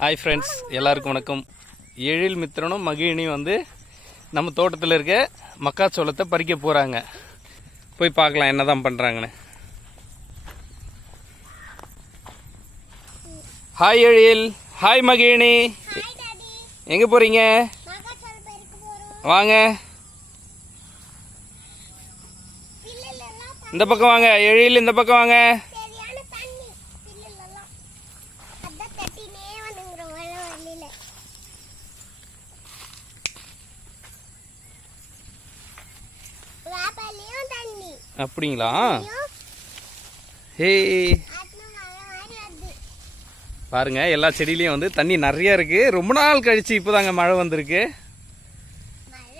Hi friends எல்லாருக்கும் வணக்கம். எழில் மித்திரனும் மகிழினியும் வந்து நம்ம தோட்டத்தில் இருக்க மக்காச்சோளத்தை பறிக்க போகிறாங்க போய் பார்க்கலாம் என்ன தான் பண்ணுறாங்கன்னு ஹாய் எழில் ஹாய் மகிழினி. எங்கே போகிறீங்க வாங்க. இந்த பக்கம் வாங்க. எழில் இந்த பக்கம் வாங்க. அப்படிங்களா? ஹே. பாருங்க எல்லா செடியிலையும் வந்து தண்ணி நிறைய இருக்கு. ரொம்ப நாள் கழிச்சு இப்போதாங்க மழை வந்திருக்கு.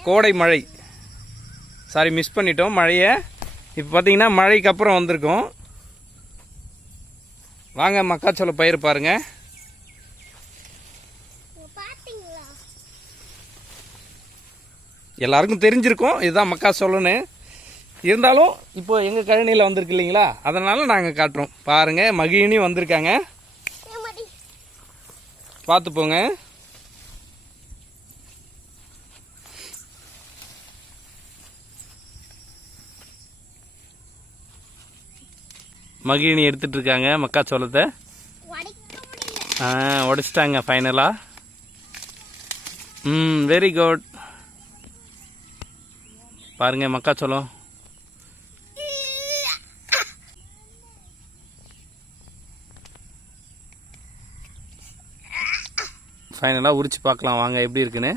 கோடை மழை. சாரி மிஸ் பண்ணிட்டோம் மழையை. இப்போ பார்த்தீங்கன்னா மழைக்கு அப்புறம் வந்திருக்கோம். வாங்க மக்காச்சோள பயிர் பாருங்க. எல்லாருக்கும் தெரிஞ்சிருக்கும். இதுதான் மக்காச்சோளம்னு இருந்தாலும் இப்போ எங்கள் கழனியில் வந்திருக்கு இல்லைங்களா? அதனால் நாங்கள் காட்டுறோம். பாருங்க மகிழினி வந்திருக்காங்க. பார்த்து போங்க. மகிழினி எடுத்துட்டு இருக்காங்க மக்காச்சோளத்தை. ஆ உடைச்சிட்டாங்க ஃபைனலாக ம் வெரி குட் பாருங்க மக்காச்சோளம். ஃபைனலாக உரிச்சு பார்க்கலாம். வாங்க எப்படி இருக்குன்னு?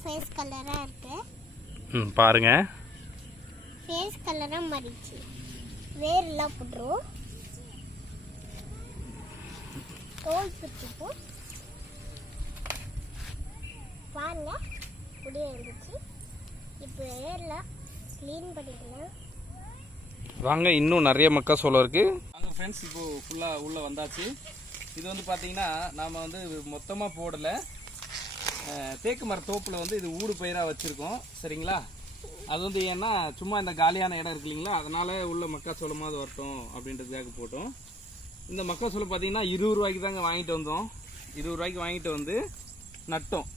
ஃபேஸ் கலரா இருக்கு. ம் பாருங்க. ஃபேஸ் கலரா மாறிடுச்சு. வேர்லாம் போட்டுரும் தோல் சுத்திப்போம். பாருங்க முடிய இருந்துச்சு இப்போ வேர்லாம் க்ளீன் பண்ணிக்கலாம். வாங்க இன்னும் நிறைய மக்காச்சோளம் இருக்கு. வாங்க ஃப்ரெண்ட்ஸ் இப்போ ஃபுல்லாக உள்ளே வந்தாச்சு. இது வந்து பார்த்தீங்கன்னா நாம் வந்து மொத்தமாக போடலை. தேக்கு மர தோப்பில் வந்து இது ஊடு பயிராக வச்சுருக்கோம். சரிங்களா? அது வந்து ஏன்னா சும்மா இந்த காலியான இடம் இருக்கு இல்லைங்களா? அதனால் உள்ள மக்காச்சோளமாவது வரட்டும் அப்படின்றதுக்காக போட்டோம். இந்த மக்காச்சோளம் பார்த்தீங்கன்னா இருபது ரூபாய்க்கு தாங்க வாங்கிட்டு வந்தோம். இருபது ரூபாய்க்கு வாங்கிட்டு வந்து நட்டோம்.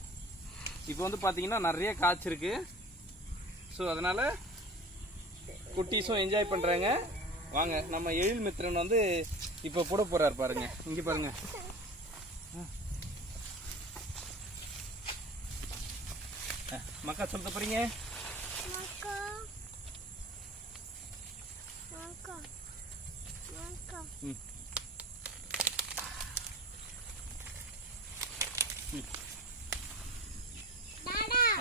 இப்போ வந்து பார்த்தீங்கன்னா நிறைய காய்ச்சிருக்கு. ஸோ அதனால் குட்டீஸும் என்ஜாய் பண்ணுறாங்க வாங்க நம்ம எழில் மித்திரன் வந்து இப்போ போட போறாரு பாருங்க. இங்கே பாருங்க. மக்கா சொல்ல போறீங்க?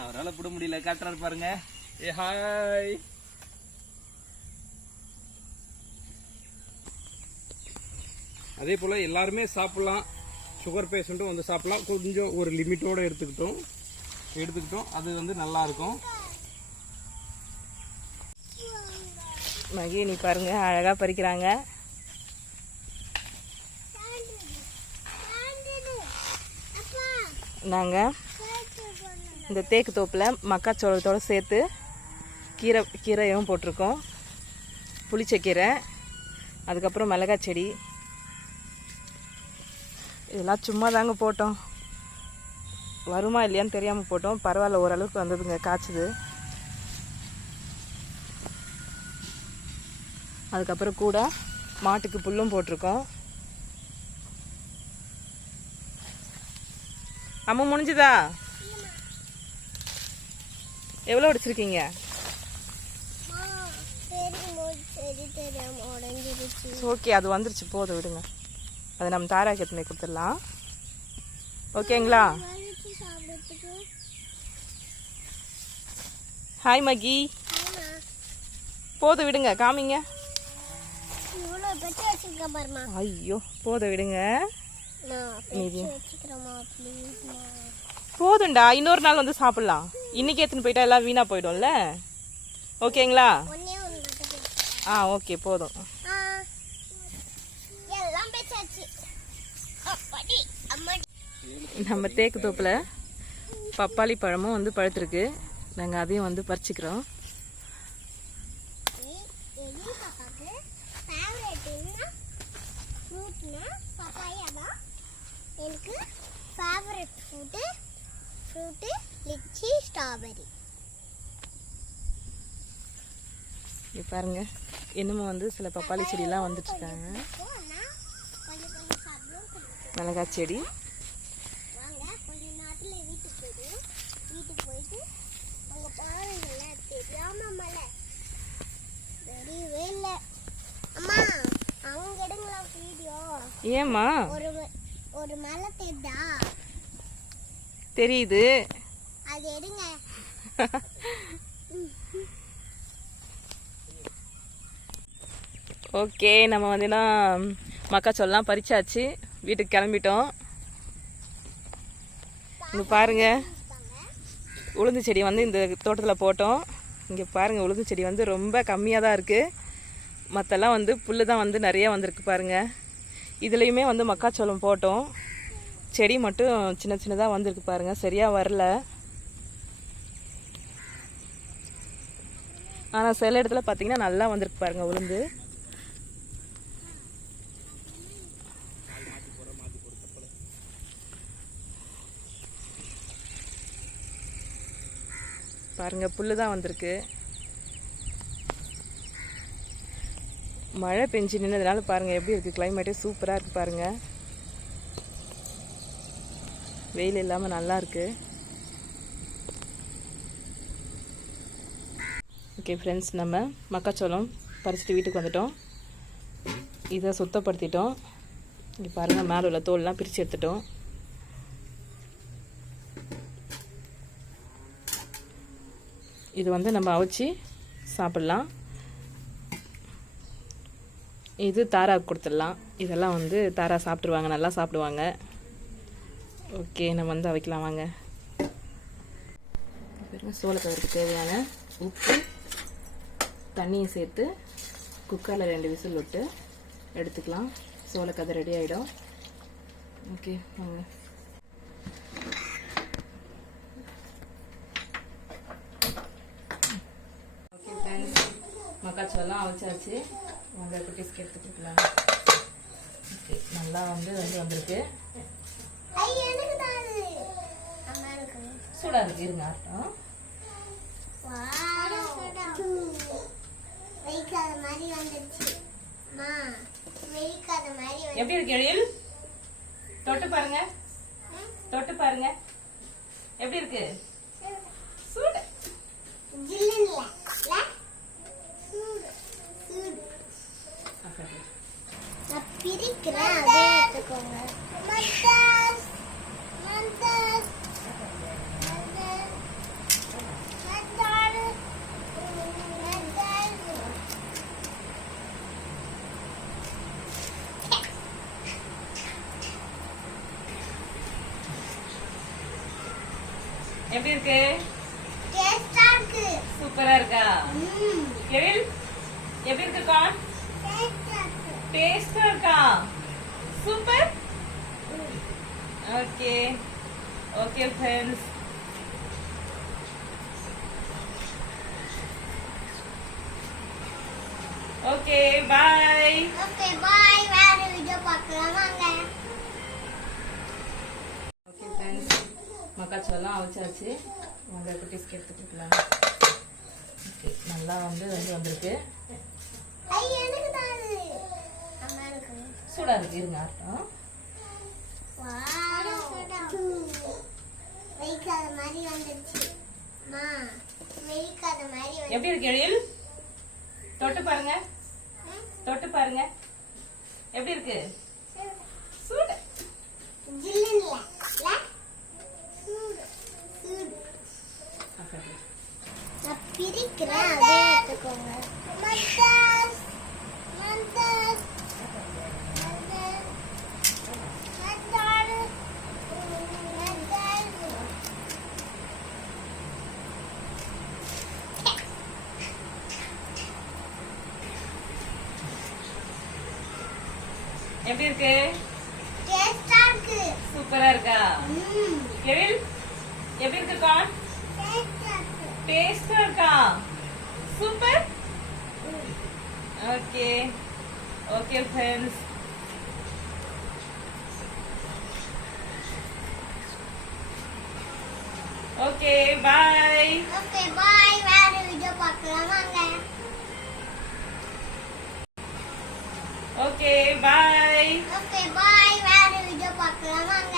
அவரால் விட முடியல காட்டுறாரு பாருங்க. ஏ ஹாய். அதே போல் எல்லாருமே சாப்பிட்லாம். சுகர் பேஷண்ட்டும் வந்து சாப்பிட்லாம். கொஞ்சம் ஒரு லிமிட்டோடு எடுத்துக்கிட்டோம். எடுத்துக்கிட்டோம். அது வந்து நல்லாயிருக்கும் மகி நீ பாருங்க அழகாக பறிக்கிறாங்க. நாங்கள் இந்த தேக்கு தோப்பில் மக்காச்சோளத்தோட சேர்த்து கீரை கீரையும் போட்டிருக்கோம். புளிச்சக்கீரை அதுக்கப்புறம் மிளகாய் செடி. இதெல்லாம் சும்மா தாங்க போட்டோம் வருமா இல்லையான்னு தெரியாமல் போட்டோம் பரவாயில்ல ஓரளவுக்கு வந்ததுங்க காய்ச்சுது அதுக்கப்புறம் கூட மாட்டுக்கு புல்லும் போட்டிருக்கோம் அம்மா முடிஞ்சுதா எவ்வளோ அடிச்சிருக்கீங்க ஓகே அது வந்துருச்சு போதும் விடுங்க அது நம்ம தாராக்கு எத்தனை கொடுத்துடலாம். ஓகேங்களா? ஹாய் மகி போதும் விடுங்க காமிங்க. ஐயோ போதும் விடுங்க. போதும்டா இன்னொரு நாள் வந்து சாப்பிடலாம். இன்னைக்கு எடுத்துன்னு போயிட்டா எல்லாம் வீணா போயிடும்ல. ஓகேங்களா. ஆ ஓகே போதும் ஆ எல்லாம் பெற்றாச்சு அப்பாடி அம்மாடி நம்ம தேக்கு தோப்பில் பப்பாளி பழமும் வந்து பழுத்திருக்கு. நாங்கள் அதையும் வந்து பறிச்சுக்கிறோம். எனக்கு favourite fruit fruit lychee strawberry இங்க பாருங்க. இன்னமும் வந்து சில பப்பாளி செடியெல்லாம் வந்துட்டு இருக்காங்க. மிளகாய் செடி. ஏம்மா? ஒரு மலை தெரியுதா தெரியுது. அது எடுங்க. ஓகே நம்ம வந்துன்னா மக்காச்சோளலாம் பறிச்சாச்சு. வீட்டுக்கு கிளம்பிட்டோம். இங்கே பாருங்க. உளுந்து செடி வந்து இந்த தோட்டத்தில் போட்டோம். இங்கே பாருங்கள் உளுந்து செடி வந்து ரொம்ப கம்மியாக தான் இருக்குது மற்றெல்லாம் வந்து புல் தான் வந்து நிறையா வந்திருக்கு பாருங்கள் இதுலேயுமே வந்து மக்காச்சோளம் போட்டோம். செடி மட்டும் சின்ன சின்னதாக வந்திருக்கு பாருங்கள் சரியாக வரல. ஆனால் சில இடத்துல பார்த்தீங்கன்னா நல்லா வந்திருக்கு பாருங்கள் உளுந்து. பாருங்கள் புல்லு தான் வந்திருக்கு. மழை பெஞ்சு நின்னதுனால பாருங்கள் எப்படி இருக்குது கிளைமேட்டே சூப்பராக இருக்குது பாருங்கள் வெயில் இல்லாமல் நல்லா இருக்குது ஓகே ஃப்ரெண்ட்ஸ் நம்ம மக்காச்சோளம் பறிச்சுட்டு வீட்டுக்கு வந்துட்டோம். இதை சுத்தப்படுத்திட்டோம். இங்கே பாருங்கள் மேலே உள்ள தோல்லாம் பிரித்து எடுத்துட்டோம். இது வந்து நம்ம அவிச்சு சாப்பிட்லாம். இது தாராவுக்கு கொடுத்துடலாம். இதெல்லாம் வந்து தாரா சாப்பிட்ருவாங்க நல்லா சாப்பிடுவாங்க. ஓகே நம்ம வந்து அவைக்கலாம் வாங்க. பாருங்க தேவையான உப்பு தண்ணியும் சேர்த்து குக்கரில் ரெண்டு விசில் விட்டு எடுத்துக்கலாம். சோளக்கதை ரெடி ஆகிடும் ஓகே வாங்க. மக்காச்சோளம் அவிச்சாச்சு. வாங்க குட்டீஸ்க்கு எடுத்துக்கலாம் ஓகே நல்லா வந்து வந்து வந்திருக்கு. ஐ சூடாக இருக்கு இருங்க அர்த்தம். எப்படி இருக்கு எழில்? தொட்டு பாருங்க. தொட்டு பாருங்க. எப்படி இருக்கு சூடு ஜில்லுன்னு இல்ல. இல்ல? சூடு. சூடு. நான் பிரிக்கிறேன் அதே எடுத்துக்கோங்க மத்தாஸ் மத்தாஸ் எப்படி இருக்கு? டேஸ்டா இருக்கு. சூப்பரா இருக்கா? ம். எழில் எப்படி இருக்கு கான்? டேஸ்டா இருக்கு. டேஸ்டா இருக்கா? Super. Okay. Okay friends okay bye okay bye வேற வீடியோ பார்க்கலாம். வாங்க ஓகே ஃப்ரெண்ட்ஸ் மக்காச்சோளம் அவிச்சாச்சு. வாங்க குட்டிஸ்க்கு எடுத்து ஓகே நல்லா வந்து வந்து வந்திருக்கு. ஐ சூடாக இருக்கு இருங்க அர்த்தம். எப்படி இருக்கு எழில்? தொட்டு பாருங்க. தொட்டு பாருங்க. எப்படி இருக்கு? சூடு. ஜில்லுன்னு இல்ல. இல்ல? சூடு. சூடு. நான் பிரிக்கிறேன் அதே எடுத்துக்கோங்க எப்படி இருக்கு. சூப்பரா இருக்கா? எப்படி இருக்கு கான் పేస్ట్ కా super okay okay friends okay bye okay bye వేరే వీడియో பார்க்கலாம் வாங்க ఓకే బాయ్ ఓకే బాయ్ వేరే వీడియో பார்க்கலாம் வாங்க